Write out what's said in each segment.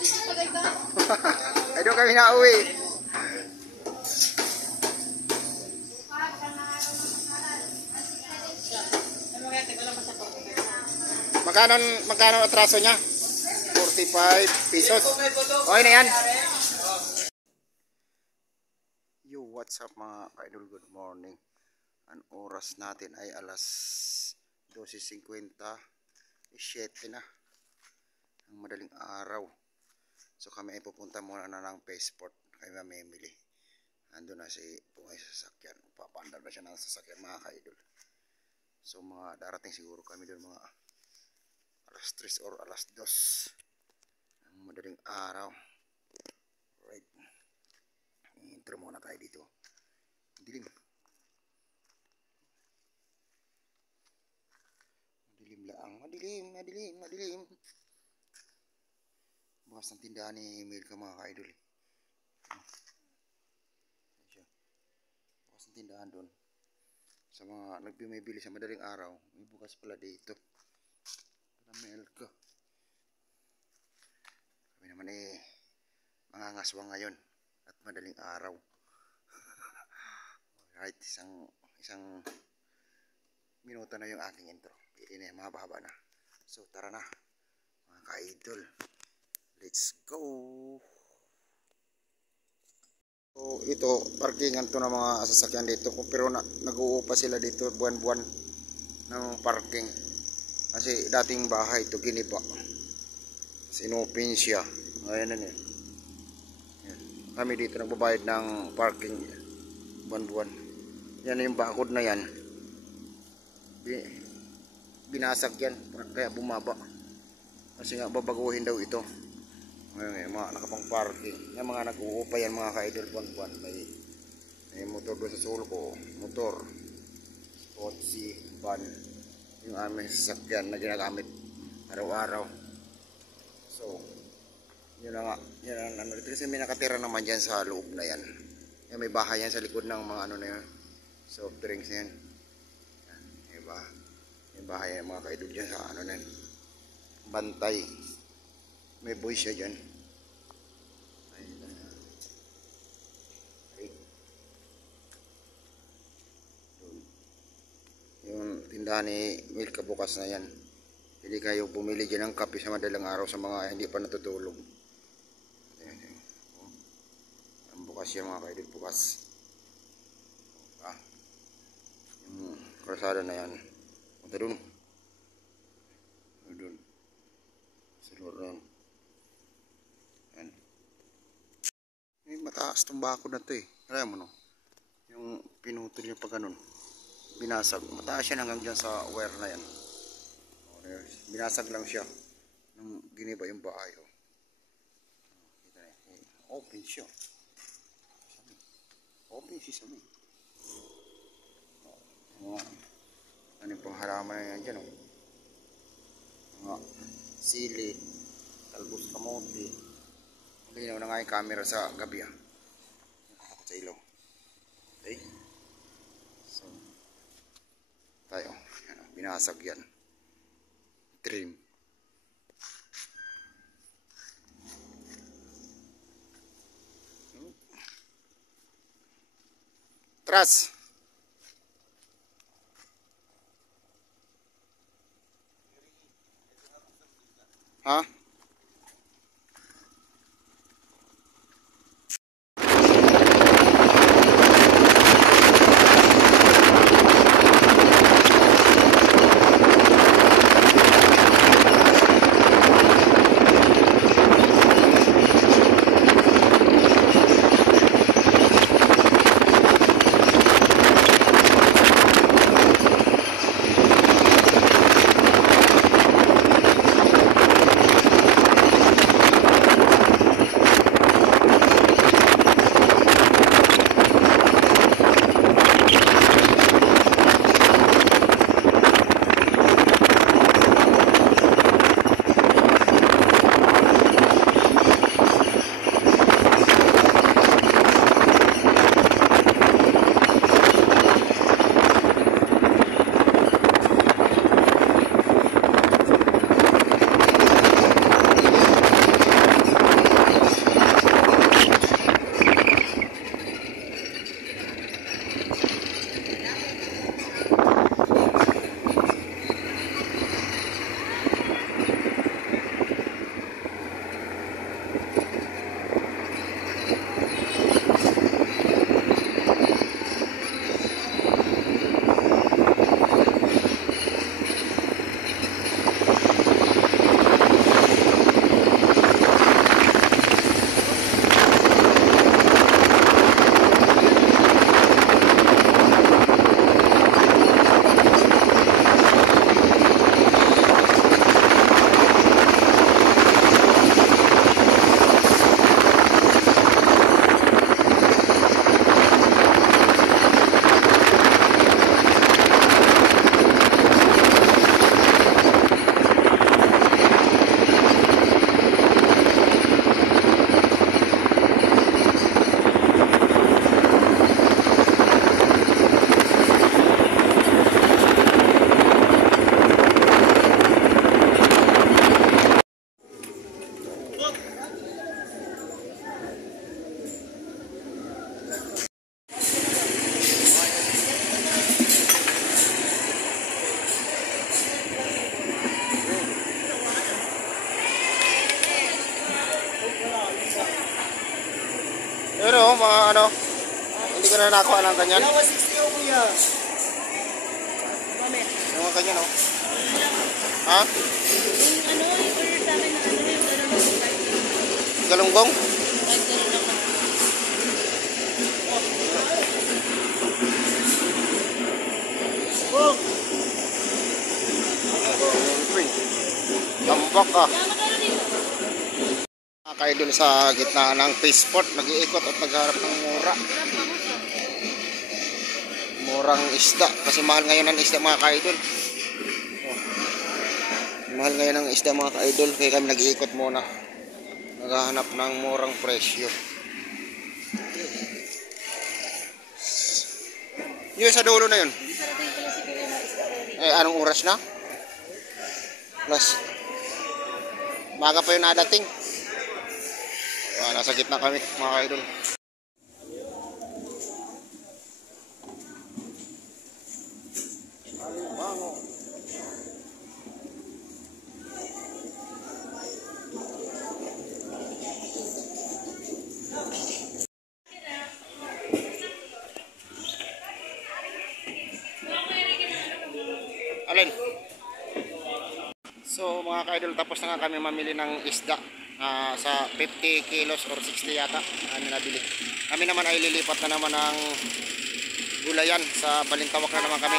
Ay doon kami nauwi. Magkano atraso niya? 45 pesos. Okay na yan. Yo, what's up mga ka-idol? Good morning. Ang oras natin ay alas 12:50. 7 na. Ang madaling araw. So kami ay pupunta muna na ng Passport. Kami mamimili. Ando na si Pungay sa sasakyan. Papandar na siya ng sasakyan mga ka-idol. So mga darating siguro kami doon mga alas 3 or alas 2. Ang madaling araw. Right. Intro muna tayo dito. Dilim. Madilim lang. Madilim. Bukas ng tindahan ni Milka mga ka-idol. Bukas ng tindahan doon. Sa mga nagbibili sa madaling araw, may bukas pala dito. Para Milka. Kami naman mga ngaswa ngayon at madaling araw. Alright, isang minuto na yung aking intro. Ini mahaba-haba na. So tara na mga ka-idol. Let's go. So ito parkingan to ng mga sasakyan dito, pero nag-uupa sila dito buwan-buwan ng parking. Kasi dating bahay ito giniba. Sinopin siya. Ayan na yan. Kami dito nagbabayad ng parking buwan-buwan. Yan yung bakod na yan. Binasag yan kaya bumaba. Kasi nga babaguhin daw ito. Ngayon mga nakapang parking. Yung mga nag-uupa yan mga ka-idol buwan-buwan. May motor doon sa sulko. Motor. Kotse. Van. Yung aming sasakyan na ginagamit araw-araw. So yun na nga. Yan ang ano dito. Kasi may nakatira naman dyan sa loob na yan. Yan, may bahay yan sa likod ng mga ano na yan. Soft drinks yan. Yan. Diba? May bahay yan mga ka-idol dyan sa ano na yan. Bantay. May boy siya dyan. Yung tindahan ni Milka bukas na yan. Hindi kayo bumili dyan ng kape sa madalang araw sa mga hindi pa natutulog. Ang bukas yan mga kaidol, bukas. Yung krasada na yan. Punta dun. Dun. Sa luar na yan. May mataas itong bakod na ito eh. Alam mo no? Yung pinutol niya pa ganun. Binasag. Mataas yan hanggang dyan sa wire na yan. Binasag lang siya. Nung giniba yung bahay. Oh. Kita na. Open siya. Open siya sa amin. Ano yung panghalaman na yan dyan. Oh. Mga sili. Talbos kamote. Linaw na nga yung camera sa gabi Nakakot sa ilaw. Okay. So tayo. Binasag yan. Trim. Tras. Ha? ano, hindi ka na nakuha ng ganyan. Wala 160 oh kuya. Yung mga ganyan, oh. Ha? Yung ano, yung order sa amin na ano, yung galunggong. Galunggong? Kahit gano'n lang ka. Oh, Tambak ka. Kaya magkano dito? Kaidol sa gitna ng passport, nag-iikot at nagharap ng mura. Murang isda, kasi mahal ngayon ang isda mga kaidol. Oh. Mahal ngayon ang isda mga kaidol, kaya kami nag-iikot muna. Naghahanap ng murang presyo. Yung sa dulo na yun. Hindi parating pala siguro yung mga isda ready. Eh, anong oras na? Plus, maga pa yun nadating. Nasa gitna kami mga kaidol. Alimango. Alin? So mga kaidol, tapos na nga kami mamili ng isda sa 50 kilos or 60 yata ano nabili. Kami naman ay lilipat na naman ng gulayan, sa Balintawak na naman kami.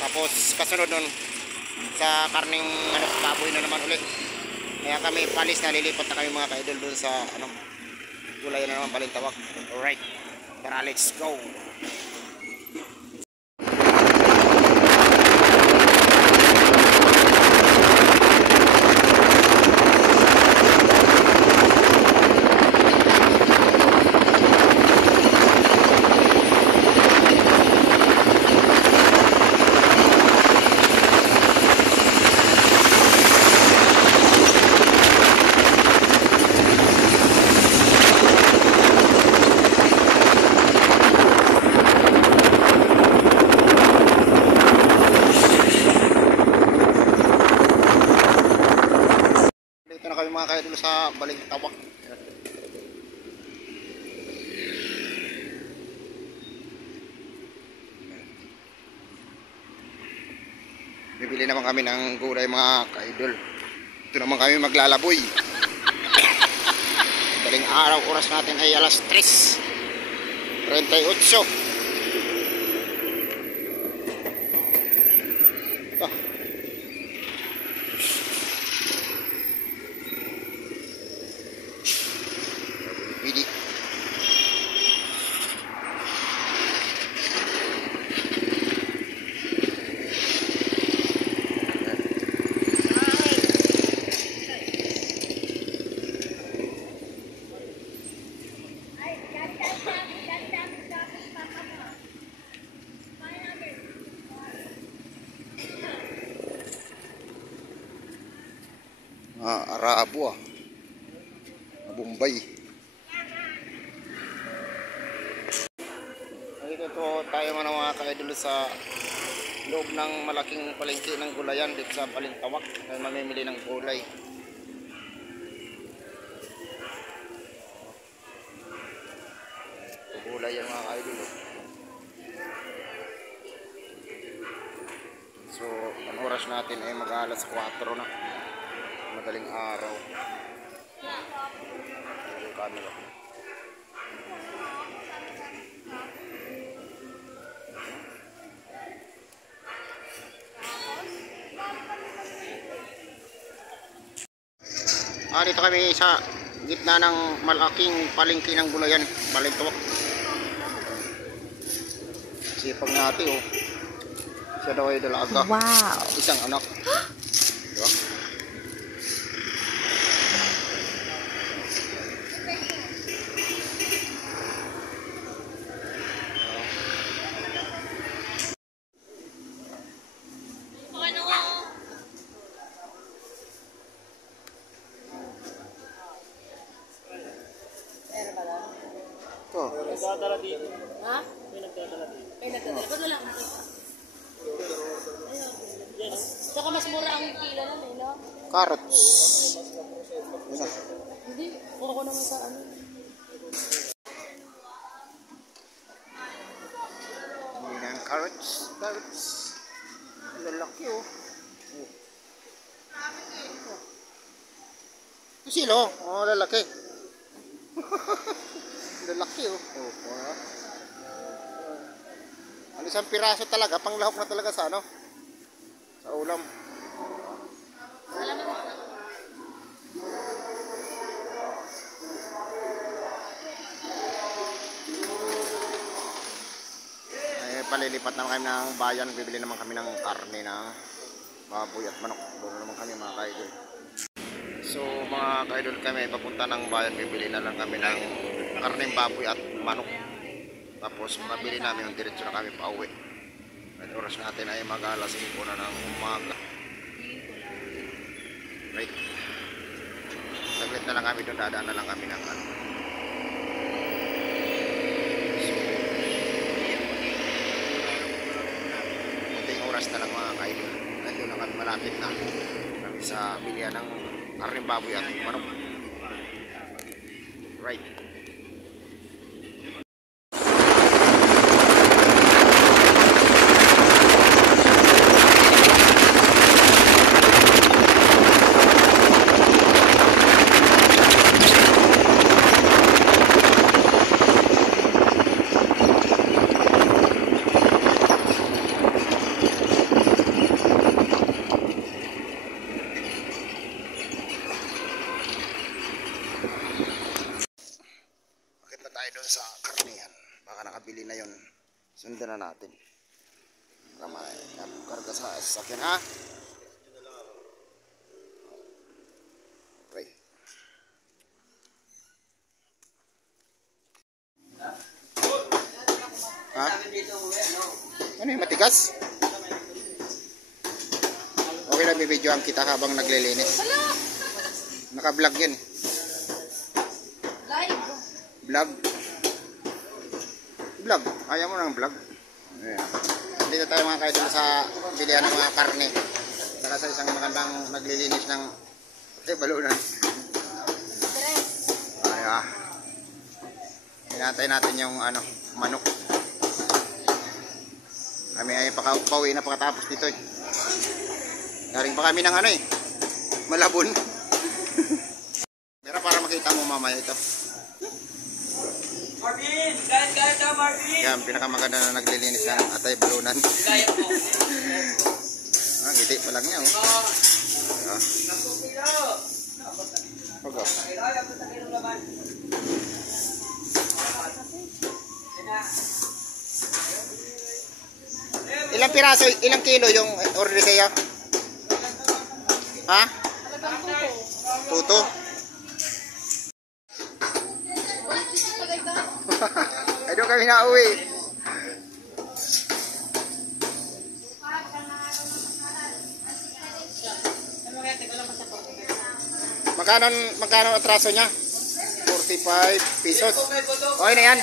Tapos kasunod nun sa karning ano, baboy na naman ulit. Kaya kami palis na, lilipat na kami mga kaidol dun sa ano, gulayan na naman Balintawak. Alright, tara let's go. Mga kaidol sa Balintawak. Bibili naman kami ng gulay mga kaidol. Ito naman kami maglalaboy. Daling araw, oras natin ay alas 3:38. Ito. Bili. Arabo Bombay. Dito tayo mga kaidol sa loob ng malaking palengke ng gulayan dito sa Balintawak. Ay mamimili ng gulay. Gulay yan mga kaidol. So ang oras natin ay mag-alas 4 na. Madaling araw. Yung camera. Dito kami sa gitna ng malaking palengke ng gulayan, Balintawak. Sipag natin oh. Siya daw ay dalaga. Wow. Isang anak. Diba? Ito. nagdadala dito. Ha? May nagdadala dito. Ay, nagkakala. Ito na lang. Ayun. Saka mas mura ang kilo nun eh, no? Carrots. Hindi. Kuha ko naman sa ano. Carrots. Carrots. Lalaki oh. Ito silo. Oh, lalaki. Lalaki oh. Oh. Ano isang piraso talaga, panglahok na talaga sa ano? Sa ulam. Ay, palilipat naman kami ng bayan, bibili naman kami ng karne ng baboy at manok. Doon naman kami mga kaidol. So mga kaidol, kami papunta ng bayan, bibili na lang kami ng karneng baboy at manok. Tapos mabili namin yung diretso na kami pauwi. At oras natin ay mag-alas 5 na ng umaga. Right. Saglit na lang kami doon, dadaan na lang kami ng ano. So, kunting oras na lang mga kaidol. Nandun na kami, malapit na kami sa bilihan ng karneng baboy at manok. Right. Doon sa karnihan, baka nakabili na yon, sundan na natin kamay karga sa sasakyan ha. Okay. Ha? Ano yung matigas? Okay lang, bibidyoan kita habang naglilinis. Naka vlog yan eh. Vlog? Vlog? Ayaw mo ng vlog? Ayan. Dito tayo mga kaidol sa bilihan ng mga karne. Saka sa isang magandang naglilinis ng balunan. Ayan. Hinatay natin yung ano, manok. Kami ay pauwi na pagkatapos dito eh. Galing pa kami ng ano eh, Malabon. Pero para makita mo mamaya ito. Marvin! Gayat ka, Marvin! Yan, pinakamaganda na naglilinis ng atay balunan. Gayat mo. Ngiti pa lang niya, oh. Ogo. Ilang piraso, ilang kilo yung order sa'yo? Ha? Tuto? Ay, doon kami nauwi. Magkano atraso niya? 45 pesos. Okay na yan.